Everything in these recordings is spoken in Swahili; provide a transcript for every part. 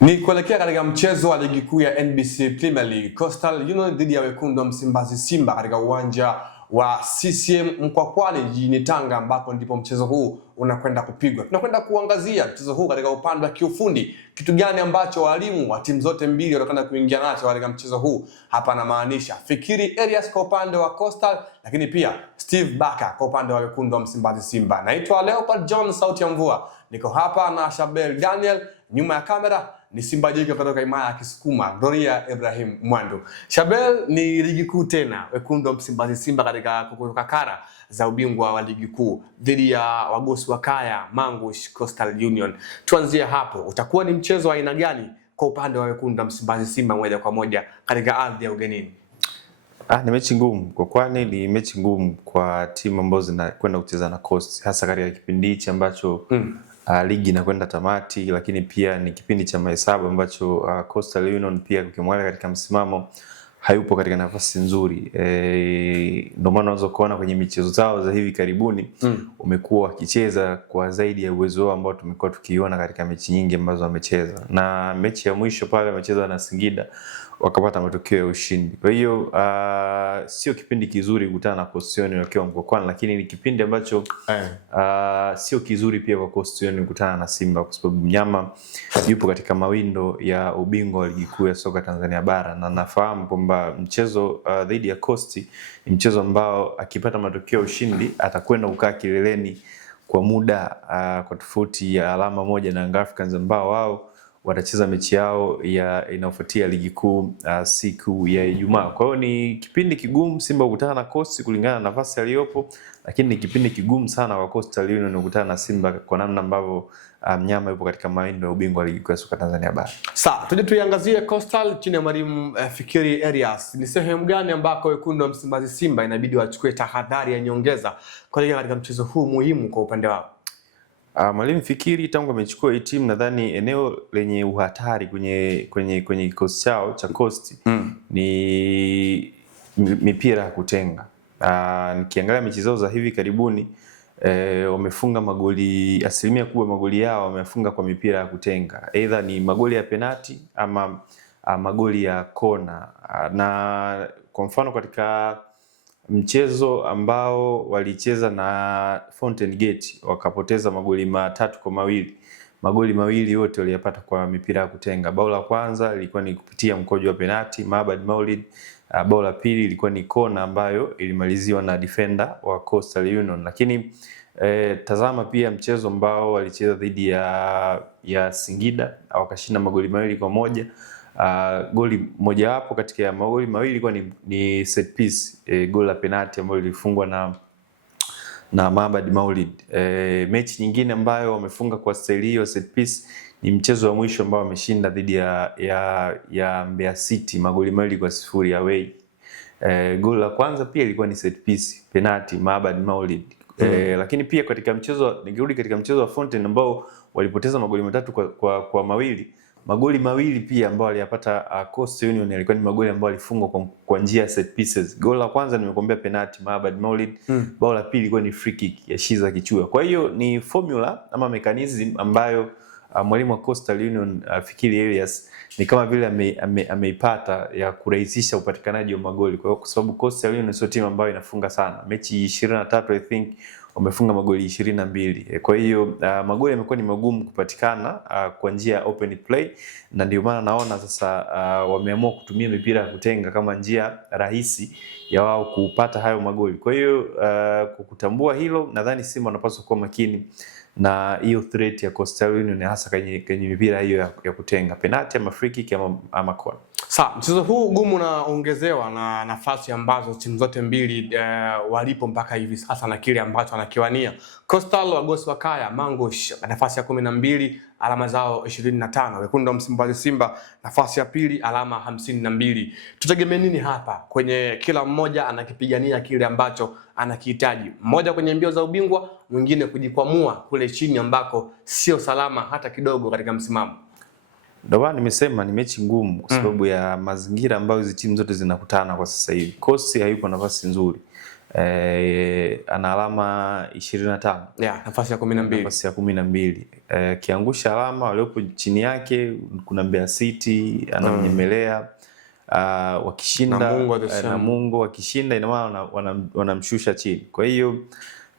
Ni kuelekea katika mchezo wa ligi kuu ya NBC Premier League, Coastal Union dhidi ya wekundu wa Msimbazi Simba katika uwanja wa CCM Mkwakwani jijini Tanga, ambapo ndipo mchezo huu unakwenda kupigwa. Tunakwenda kuangazia mchezo huu katika upande wa kiufundi, kitu gani ambacho walimu wa timu zote mbili wanakwenda kuingia nacho katika mchezo huu. Hapa namaanisha Fikiri Elias kwa upande wa Coastal, lakini pia Steve Barker kwa upande wa wekundu wa Msimbazi Simba. Naitwa Leopard John, sauti ya mvua. Niko hapa na Shabel Daniel, nyuma ya kamera ni Simba Jike kutoka Imaya ya Kisukuma, Gloria Ibrahim Mwandu. Shabel, ni ligi kuu tena, wekundu wa Msimbazi Simba katika kukakara za ubingwa wa ligi kuu dhidi ya wagosi wa kaya Mangush Coastal Union. Tuanzie hapo, utakuwa ni mchezo wa aina gani kwa upande wa wekundu wa Msimbazi Simba moja kwa moja katika ardhi ya ugenini? Ni mechi ngumu kwa kwani ni mechi ngumu kwa timu ambazo zinakwenda kucheza na Coast, hasa katika kipindi hichi ambacho ligi inakwenda tamati, lakini pia ni kipindi cha mahesabu ambacho Coastal Union pia ukimwangalia katika msimamo hayupo katika nafasi nzuri. Ndio maana unaweza kuona kwenye michezo zao za hivi karibuni umekuwa wakicheza kwa zaidi ya uwezo wao ambao tumekuwa tukiona katika mechi nyingi ambazo wamecheza, na mechi ya mwisho pale wamecheza na Singida wakapata matokeo ya ushindi. Kwa hiyo sio kipindi kizuri kukutana na Coastal Union wakiwa Mkwakwani, lakini ni kipindi ambacho sio kizuri pia kwa Coastal Union kukutana na Simba, kwa sababu mnyama yupo katika mawindo ya ubingwa wa ligi kuu ya soka Tanzania bara, na nafahamu kwamba mchezo dhidi ya Coast ni mchezo ambao akipata matokeo ya ushindi atakwenda kukaa kileleni kwa muda kwa tofauti ya alama moja na Young Africans ambao wao watacheza mechi yao inayofuatia ligi kuu siku ya Ijumaa. Kwa hiyo ni kipindi kigumu Simba kukutana na Coast kulingana na nafasi aliyopo, lakini ni kipindi kigumu sana kwa Coastal Union kukutana na Simba kwa namna ambavyo mnyama yupo katika mawindo ya ubingwa wa ligi kuu ya soka Tanzania bara. Sawa, tuje tuiangazie Coastal chini ya mwalimu Fikiri Elias. Ni sehemu gani ambako wekundu wa Msimbazi Simba inabidi wachukue tahadhari ya nyongeza katika mchezo huu muhimu kwa upande wao? Mwalimu Fikiri tangu amechukua hii timu, nadhani eneo lenye uhatari kwenye kikosi chao cha Coast ni mipira ya kutenga. Nikiangalia mechi zao za hivi karibuni wamefunga magoli, asilimia kubwa magoli yao wamefunga kwa mipira ya kutenga, either ni magoli ya penati ama magoli ya kona. Na kwa mfano katika mchezo ambao walicheza na Fountain Gate wakapoteza magoli 3-2. Magoli mawili yote waliyapata kwa mipira ya kutenga. Bao la kwanza lilikuwa ni kupitia mkojo wa penati Maabad Maulid. Bao la pili ilikuwa ni kona ambayo ilimaliziwa na defender wa Coastal Union. Lakini tazama pia mchezo ambao walicheza dhidi ya Singida wakashinda magoli 2-1. Goli moja wapo katika ya magoli mawili ilikuwa ni set piece, goli la penalti ambalo lilifungwa na Maabad Maulid. Mechi nyingine ambayo wamefunga kwa staili hiyo set piece ni mchezo wa mwisho ambao wameshinda dhidi ya Mbeya City magoli 2-0 away. Goli la kwanza pia ilikuwa ni set piece penalti Maabad Maulid. Lakini pia katika nikirudi katika mchezo wa Fountain ambao walipoteza magoli 3-2, magoli mawili pia ambao aliyapata Coastal Union yalikuwa ni magoli ambao alifungwa kwa njia ya set pieces. Goli la kwanza nimekuambia penalty Maabad Maulid. Bao la pili ilikuwa ni free kick ya Shiza Kichua. Kwa hiyo ni formula ama mechanism ambayo mwalimu wa Coastal Union Fikiri Elias ni kama vile ameipata ya kurahisisha upatikanaji wa magoli, kwa sababu Coastal Union sio timu ambayo inafunga sana. Mechi 23 I think wamefunga magoli 22. Kwa hiyo magoli yamekuwa ni magumu kupatikana kwa njia ya open play, na ndio maana naona sasa wameamua kutumia mipira ya kutenga kama njia rahisi ya wao kupata hayo magoli. Kwa hiyo kwa kutambua hilo, nadhani Simba wanapaswa kuwa makini na hiyo threat ya Coastal Union, hasa kwenye mipira hiyo ya kutenga penalty ama free kick ama kona. Sawa, mchezo huu gumu unaongezewa na nafasi ambazo timu zote mbili walipo mpaka hivi sasa na kile ambacho wanakiwania. Coastal wagosi wa kaya Mangush nafasi ya 12, alama zao 25. Wekundu wa Msimbazi Simba nafasi ya pili, alama 52. Tutegemea nini hapa? Kwenye kila mmoja anakipigania kile ambacho anakihitaji. Mmoja kwenye mbio za ubingwa, mwingine kujikwamua kule chini ambako sio salama hata kidogo katika msimamo. Ndio maana nimesema ni mechi ngumu kwa sababu ya mazingira ambayo hizo timu zote zinakutana kwa sasa hivi. Coast hayupo nafasi nzuri. ana alama 25. Nafasi ya 12. Nafasi ya 12. Kiangusha alama waliopo chini yake kuna Mbeya City anamnyemelea. Wakishinda Namungo wakishinda ina maana wanamshusha chini. Kwa hiyo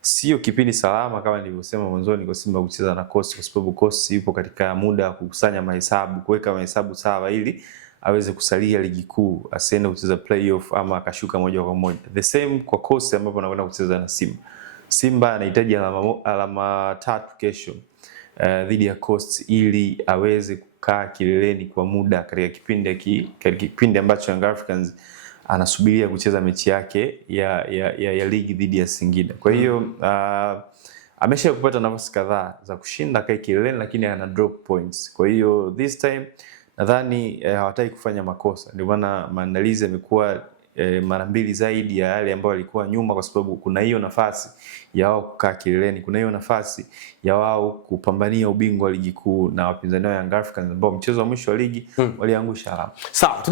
sio kipindi salama kama nilivyosema mwanzoni kwa Simba kucheza na Coast, kwa sababu Coast yupo katika muda wa kukusanya mahesabu, kuweka mahesabu sawa ili aweze kusalia ligi kuu, asiende kucheza playoff ama akashuka moja kwa moja. The same kwa Coast ambapo anakwenda kucheza na Simba. Simba anahitaji alama 3 kesho dhidi ya Coast ili aweze kukaa kileleni kwa muda katika kipindi ambacho Young Africans anasubiria kucheza mechi yake ya ligi dhidi ya Singida. Kwa hiyo amesha kupata nafasi kadhaa za kushinda kai kileleni, lakini ana drop points. Kwa hiyo this time nadhani hawataki kufanya makosa, ndio maana maandalizi yamekuwa mara mbili zaidi ya yale ambayo walikuwa nyuma, kwa sababu kuna hiyo nafasi ya wao kukaa kileleni, kuna hiyo nafasi ya wao kupambania ubingwa wa ligi kuu na wapinzani wao Young Africans ambao mchezo wa mwisho wa ligi waliangusha alama. Sawa,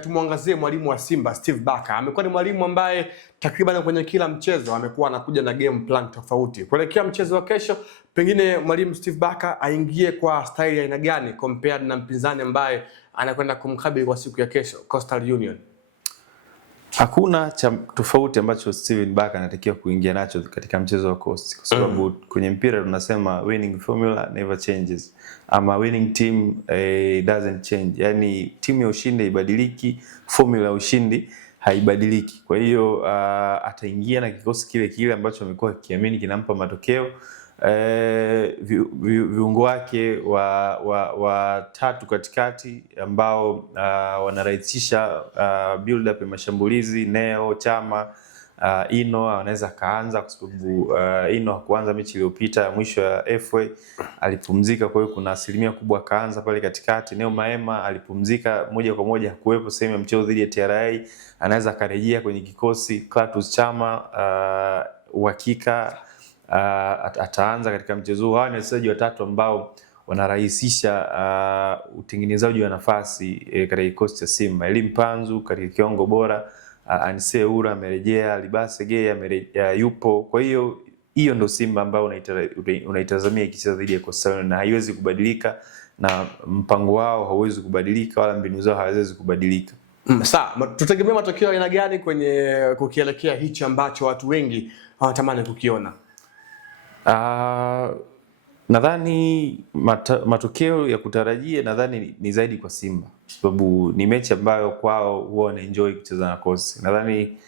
tumwangazie mwalimu wa Simba Steve Barker. Amekuwa ni mwalimu ambaye takriban kwenye kila mchezo amekuwa anakuja na game plan tofauti. Kuelekea mchezo wa kesho, pengine mwalimu Steve Barker aingie kwa style ya aina gani compared na mpinzani ambaye anakwenda kumkabili kwa siku ya kesho, Coastal Union? Hakuna cha tofauti ambacho Steven Barker anatakiwa kuingia nacho katika mchezo wa Coast, kwa sababu kwenye mpira tunasema winning formula never changes, ama winning team doesn't change. Yani timu ya ushindi haibadiliki, formula ya ushindi haibadiliki. Kwa hiyo ataingia na kikosi kile kile ambacho amekuwa akiamini kinampa matokeo. Viungo wake wa tatu katikati ambao wanarahisisha build up ya mashambulizi, Neo, Chama, Ino anaweza kaanza, kwa sababu Ino hakuanza mechi iliyopita mwisho ya FA, alipumzika. Kwa hiyo kuna asilimia kubwa kaanza pale katikati. Neo Maema alipumzika moja kwa moja, hakuwepo sehemu ya mchezo dhidi ya TRA, anaweza karejea kwenye kikosi. Clatous Chama uhakika ataanza katika mchezo huu. Hawa ni wachezaji watatu ambao wanarahisisha utengenezaji wa nafasi katika kikosi cha Simba. Elim Panzu katika kiwango bora, Anise Ura amerejea, Libase Gay yupo. Kwa hiyo ndio Simba ambao unaitazamia ikicheza dhidi ya Coastal, na haiwezi kubadilika, na mpango wao hauwezi kubadilika, wala mbinu zao haziwezi kubadilika. Sawa, tutegemea matokeo aina gani kwenye kukielekea hichi ambacho watu wengi wanatamani kukiona? Nadhani matokeo ya kutarajia nadhani ni zaidi kwa Simba, sababu ni mechi ambayo kwao huwa wanaenjoy kucheza na Coast. Nadhani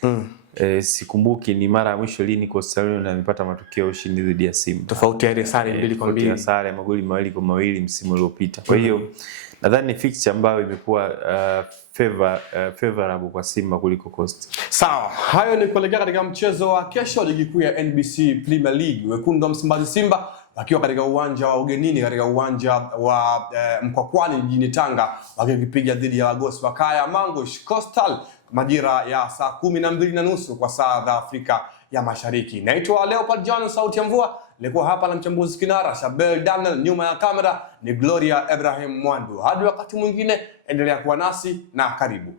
sikumbuki ni mara ya mwisho lini Coastal Union amepata matokeo ushindi dhidi ya Simba. Tofauti ya sare 2-2. Sare magoli 2-2 msimu uliopita. Kwa hiyo nadhani fixture ambayo imekuwa favorable kwa Simba kuliko Coast. Sawa, hayo ni kuelekea katika mchezo wa kesho ligi kuu ya NBC Premier League. Wekundu wa Msimbazi Simba wakiwa katika uwanja wa ugenini katika uwanja wa Mkwakwani jijini Tanga, wakipiga dhidi ya Lagos Wakaya Mangush Coastal majira ya saa 12:30 kwa saa za Afrika ya Mashariki. Naitwa Leopard John, sauti ya mvua. Nilikuwa hapa na mchambuzi kinara Shabel Daniel, nyuma ya kamera ni Gloria Ibrahim Mwandu. Hadi wakati mwingine, endelea kuwa nasi na karibu.